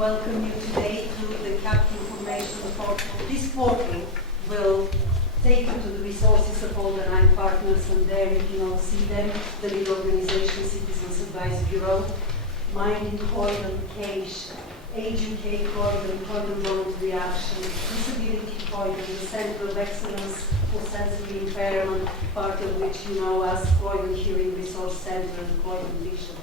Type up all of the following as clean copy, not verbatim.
welcome you today to the CAPT Information Portal. This portal will take you to the resources of all the 9 partners, and there you can all see them: the lead organisation, Citizens Advice Bureau, Mind in Croydon, CAPT, Age UK Croydon, Croydon Voluntary Action, Disability Croydon, the Centre of Excellence for Sensory Impairment, part of which you know as Croydon Hearing Resource Centre and Croydon Vision,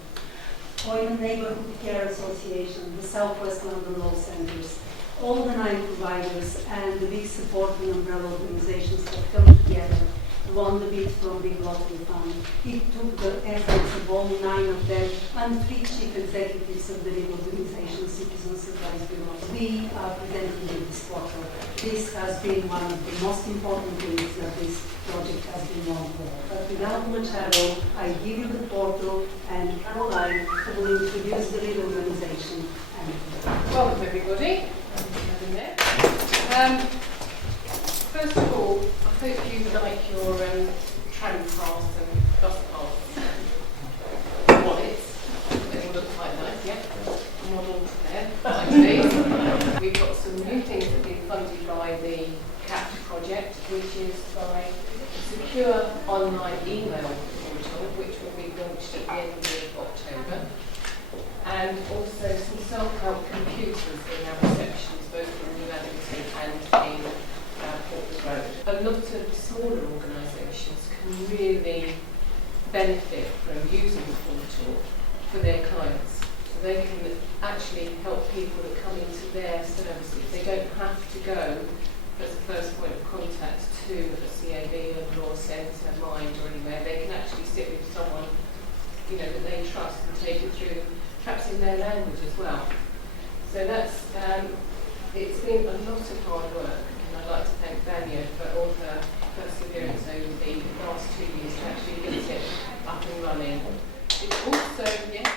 Croydon Neighbourhood Care Association, the South West London Law Centres. All the 9 providers and the big support and umbrella organisations have come together to won the bid from Big Lottery Fund. It took the efforts of all 9 of them and 3 chief executives of the big organisation, Citizens Advice Bureau. We are presenting you this portal. This has been one of the most important things that this project has been won for. But without much ado, I give you the portal, and Caroline will introduce the lead organisation. Welcome everybody. First of all, I hope you like your tram pass and bus pass wallets. They all look quite nice, yeah? Model there, like these. We've got some new things that have been funded by the CAPT Project, which is by a secure online email portal, which will be launched at the end of October. And also some self-help computers in our receptions, both in New Addington and in Portland Road. A lot of smaller organisations can really benefit from using the portal for their clients. So they can actually help people that come into their services. They don't have to go as a first point of contact to a CAB, a law centre, Mind or anywhere. They can actually sit with someone, you know, that they trust and take it through, perhaps in their language as well. So that's, it's been a lot of hard work, and I'd like to thank Vanya for all her perseverance over the last 2 years to actually get it up and running. It's also, yeah,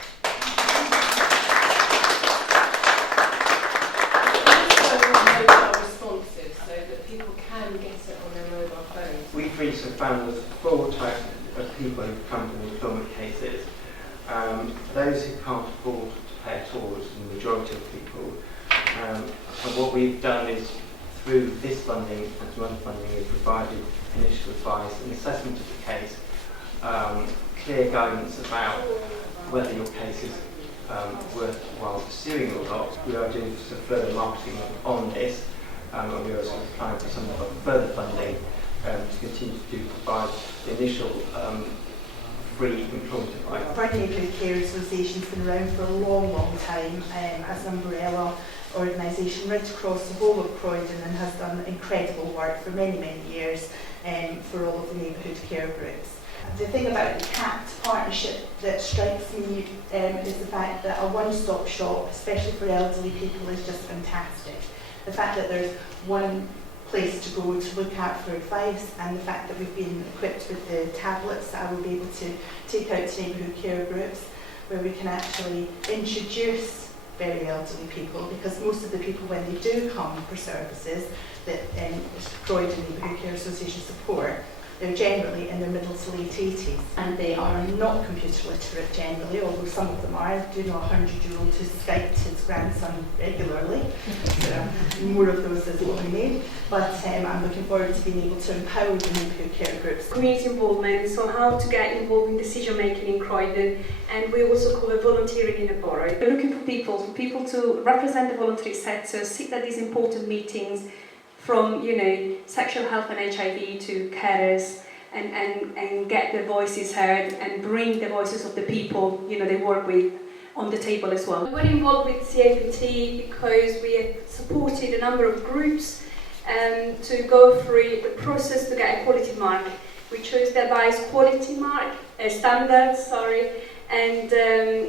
it's also mobile responsive, so that people can get it on their mobile phones. We've recently found there's 4 types of people who come from employment cases. Those who can't afford to pay at all is the majority of people. And what we've done is, through this funding and some other funding, we've provided initial advice and assessment of the case, clear guidance about whether your case is worthwhile pursuing or not. We are doing some further marketing on this, and we are also applying for some further funding to continue to provide the initial free employment advice. Croydon Neighbourhood Care Association has been around for a long, long time as an umbrella organisation right across the whole of Croydon, and has done incredible work for many, many years for all of the neighbourhood care groups. The thing about the CAPT partnership that strikes me is the fact that a one-stop shop, especially for elderly people, is just fantastic. The fact that there's one place to go to look at for advice, and the fact that we've been equipped with the tablets that I will be able to take out to neighbourhood care groups, where we can actually introduce very elderly people, because most of the people, when they do come for services that Croydon Neighbourhood Care Association support, they're generally in their middle to late 80s, and they are not computer literate generally, although some of them are. I do know a 100-year-old who Skyped his grandson regularly. More of those is what we need. But I'm looking forward to being able to empower the neighbourhood care groups. Community involvement, so how to get involved in decision making in Croydon, and we also cover volunteering in the borough. We're looking for people to represent the voluntary sector, sit at these important meetings, from, you know, sexual health and HIV to carers, and get their voices heard and bring the voices of the people, you know, they work with on the table as well. We're involved with CAPT because we have supported a number of groups to go through the process to get a quality mark. We chose the advice quality mark, standard, and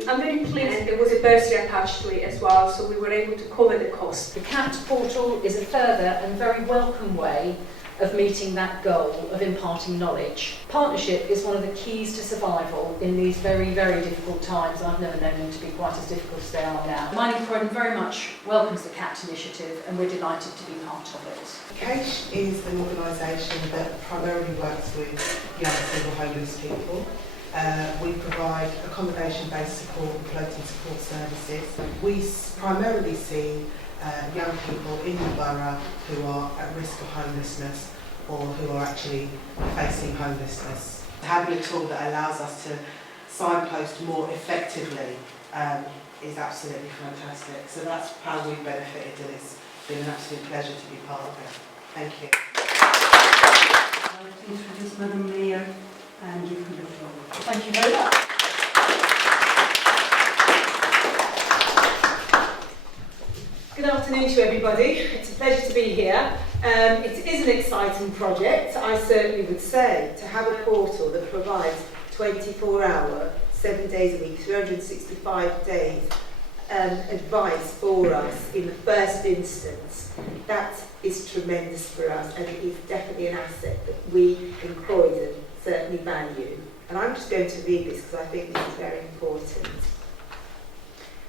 I'm very pleased there was a bursary attached to it as well, so we were able to cover the cost. The CAPT portal is a further and very welcome way of meeting that goal of imparting knowledge. Partnership is one of the keys to survival in these very, very difficult times. I've never known them to be quite as difficult as they are now. Mind in Croydon very much welcomes the CAPT initiative, and we're delighted to be part of it. CAPT is an organisation that primarily works with young single homeless people. We provide accommodation-based support and floating support services. We primarily see young people in the borough who are at risk of homelessness or who are actually facing homelessness. Having a tool that allows us to signpost more effectively is absolutely fantastic. So that's how we've benefited, and it's been an absolute pleasure to be part of it. Thank you. I'd like to introduce Madam Mayor and give her the floor. Thank you very much. Good afternoon to everybody. It's a pleasure to be here. It is an exciting project, I certainly would say, to have a portal that provides 24-hour, 7 days a week, 365 days advice for us in the first instance. That is tremendous for us, and it is definitely an asset that we in Croydon certainly value. And I'm just going to read this because I think this is very important.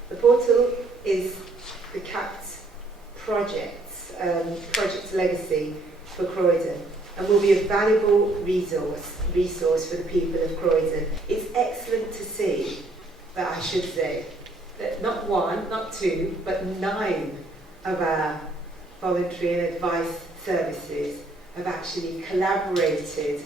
The portal is the CAPT Project, Project Legacy for Croydon, and will be a valuable resource for the people of Croydon. It's excellent to see that, I should say, that not one, not two, but 9 of our voluntary and advice services have actually collaborated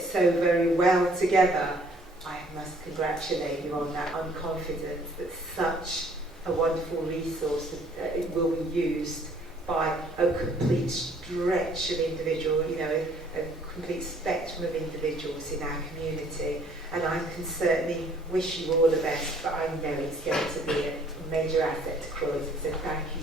so very well together. I must congratulate you on that. I'm confident that such a wonderful resource it will be used by a complete stretch of individuals, you know, a complete spectrum of individuals in our community. And I can certainly wish you all the best, but I know it's going to be a major asset to Croydon. So thank you